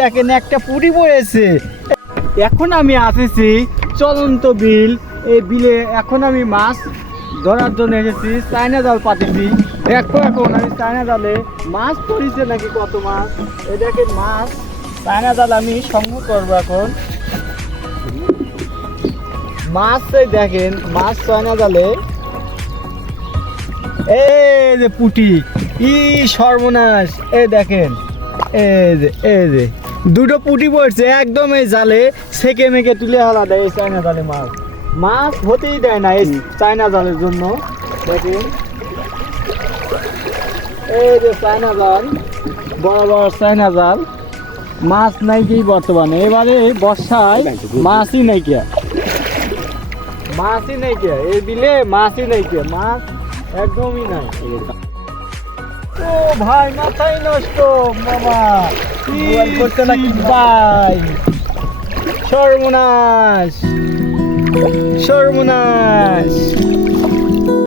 দেখেন একটা পুঁটি পড়েছে। এখন আমি আসেছি চলন্ত বিল। এই বিলে এখন আমি মাছ ধরার জন্য এসেছি, চায়না জাল পাতেছি। দেখো এখন আমি চায়না জালে মাছ পড়েছে নাকি কত মাছ। এই দেখেন মাছ, চায়না জাল আমি সংগ্রহ করবো এখন। মাছ এই দেখেন, মাছ চায়না জালে। এই যে পুঁটি, ই সর্বনাশ। এই দেখেন, এই যে দুটো পুঁটি পড়ছে একদম এই জালে, সেকে মেকে তুলে হালা দেয় এই চায়না জালে। মাছ মাছ হতেই দেয় না এই চায়না জালের জন্য। দেখেন এই যে চায়না জাল, বড় বড় চায়না জাল। মাছ নাই কি বর্তমানে, এবারে বর্ষায় মাছই নাই কে, মাছই নাই কে এই বিলে, মাছই নাই কে, মাছ একদমই নাই। ও ভাই মাথায় নষ্ট মামা, মোবাইল করতে নাকি ভাই। সর্বনাশ সর্বনাশ।